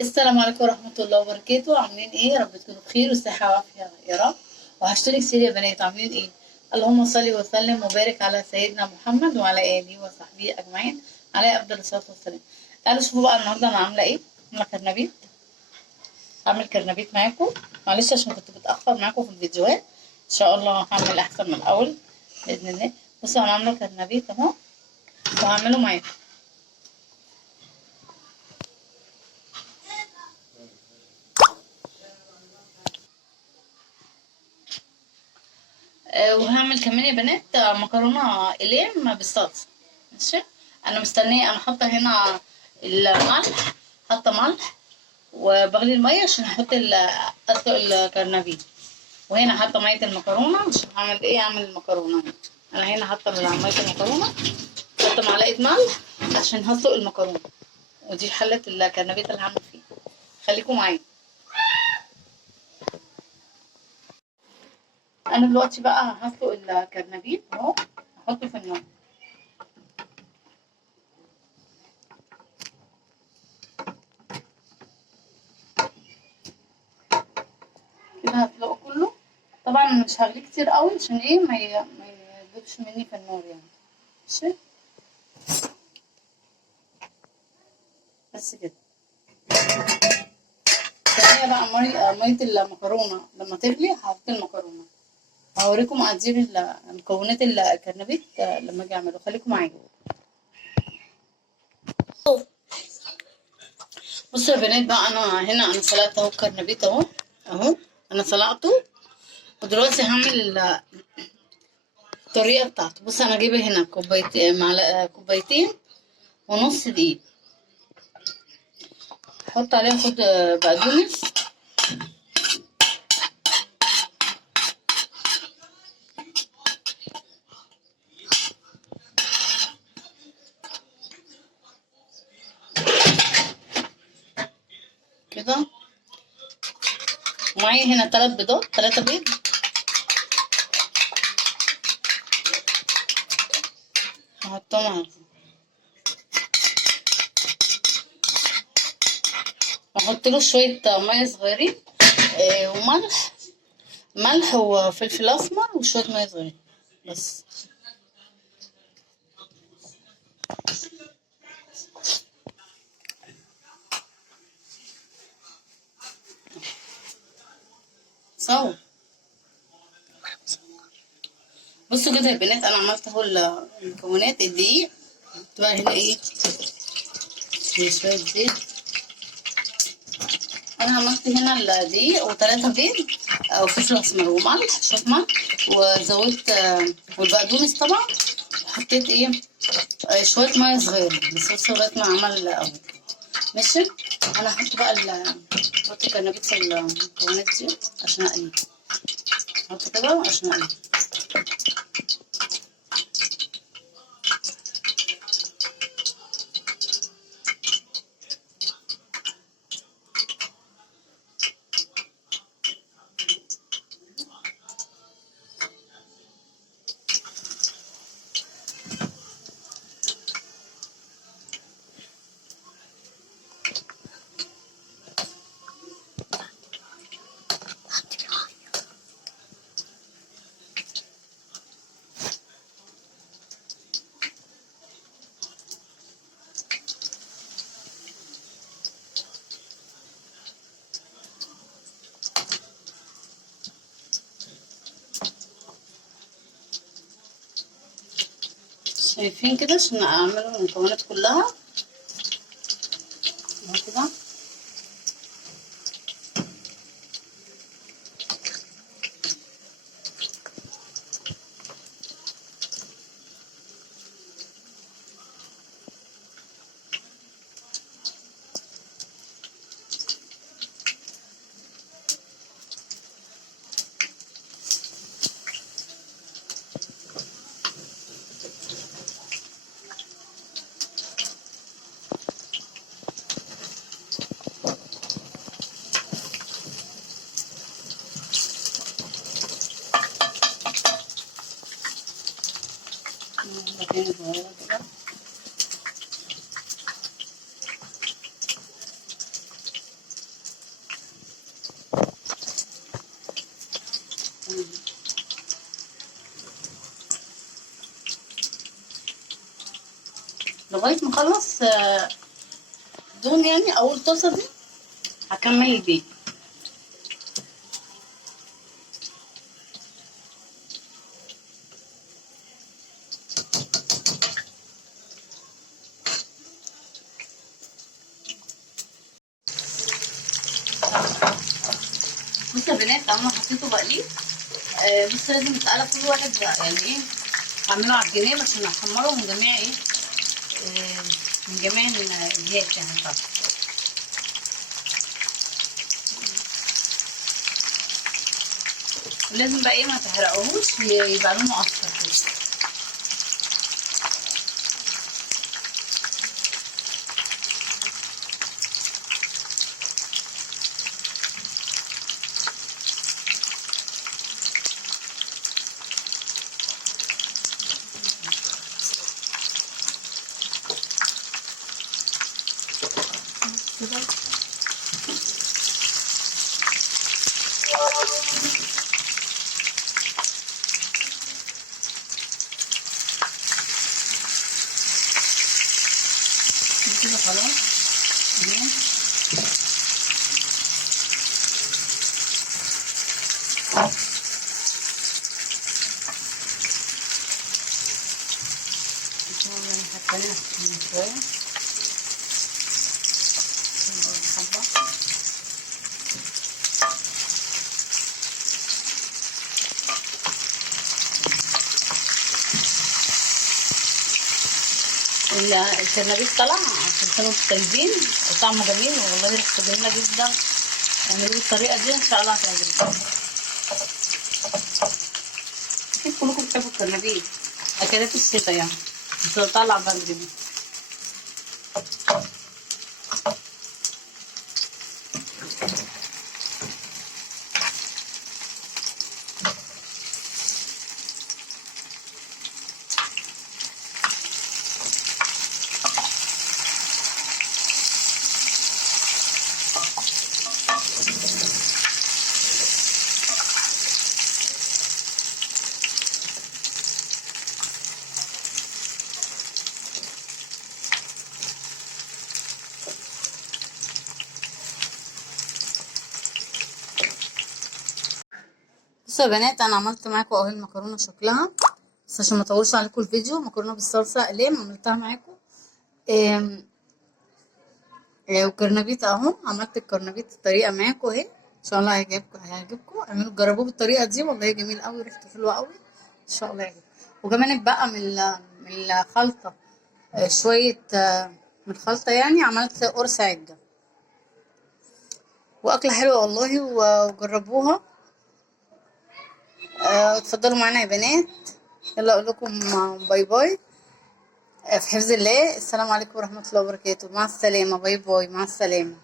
السلام عليكم ورحمة الله وبركاته. عاملين ايه؟ يا رب تكونوا بخير وصحة وعافية يا رب. وهشترك كتير يا بنات. عاملين ايه؟ اللهم صل وسلم وبارك على سيدنا محمد وعلى آله وصحبه أجمعين عليه أفضل الصلاة والسلام. تعالوا شوفوا بقى النهاردة أنا عاملة ايه. عاملة كرنبيط. هعمل كرنبيط معاكم. معلش عشان كنت بتأخر معاكم في الفيديوهات. إن شاء الله هعمل أحسن من الأول بإذن الله. بصوا أنا عاملة كرنبيط أهو وهعمله معاكم. وهعمل كمان يا بنات مكرونه اقلام بالصلصه. ماشي. انا مستنيه. انا حاطه هنا الملح. حاطه ملح وبغلي الميه عشان احط اسلق الكرنبيط. وهنا حاطه ميه المكرونه عشان هعمل ايه. اعمل المكرونه. انا هنا حاطه ميه المكرونه. حاطه معلقه ملح عشان هسلق المكرونه. ودي حله الكرنبيط اللي هعمل فيه. خليكم معايا. انا دلوقتي بقى هسلق الكرنبيط اهو. هحطه في النار. كده هسلقه كله. طبعا مش هغليه كتير قوي عشان ايه ما يدوبش مني في النار يعني. ماشي. بس كده. ثانية بقى مية المكرونة لما تغلي هحط المكرونة. هوريكم مقادير مكونات الكرنبيط لما اجي اعمله. خليكم معايا. بصوا يا بنات بقى انا سلقت اهو الكرنبيط اهو. اهو انا سلقته. ودلوقتي هعمل الطريقة بتاعته. بص انا جايبة هنا كوبايتين ونص دقيق. احط عليهم خد بقدونس كده. ومعايا هنا 3 بيض. هحطهم على. واحط له شويه ميه صغيرين. وملح. ملح وفلفل اسمر وشويه ميه صغيرين بس. صور. بصوا كده يا بنات انا عملت اهو المكونات. الدقيق بقى هنا ايه. شويه زيت. انا عملت هنا الدقيق و3 بيض وفلفل اسمر وملح. شويه ملح. وزودت والبقدونس طبعا. حطيت ايه شويه ميه صغيره بس لغايه ما عمل قوي. ماشي. انا هحط بقى احط الكرنبيط في المكونات دي عشان اقليه. احط كده عشان اقليه. شايفين كده عشان اعمل المكونات كلها اهو كده. صغيرة كده. لغايه ما اخلص دول يعني. اول طاسه دي هكمل البيت. بصوا يا بنات، انا حطيته بقليه. بس لازم يتقلى كل واحد بقى يعني ايه، هعمله على الجناب عشان احمره من جميع ايه، من جميع الجهات يعني بتاعته. لازم بقى ايه ما تحرقوهوش، يبقى لونه اصفر كده. كده خلاص تمام. هنخليها شويه حبه. الكرنبيط طلع عشان كانوا طيبين وطعمه جميل، والله ريحته جميله جدا. اعملوا بالطريقه دي ان شاء الله هتعجبكم. اكيد كلكم بتحبوا الكرنبيط، اكلات الشتا يعني مش هتطلع بدري دي. بصوا يا بنات، انا عملت معاكم اهو المكرونه شكلها، بس عشان ما اطولش عليكم الفيديو. مكرونه بالصلصه اقلام عملتها معاكم. وكرنبيط اهو، عملت الكرنبيط الطريقه معاكم اهي. ان شاء الله هيعجبكم. اعملوا جربوه بالطريقه دي، والله جميل قوي، ريحته حلوه قوي. ان شاء الله يعجبكم. وكمان اتبقى من الخلطه شويه من الخلطه يعني، عملت قرص عجه واكله حلوه والله. وجربوها. اتفضلوا معانا يا بنات. يلا اقول لكم باي باي. في حفظ الله. السلام عليكم ورحمه الله وبركاته. مع السلامه. باي باي. مع السلامه.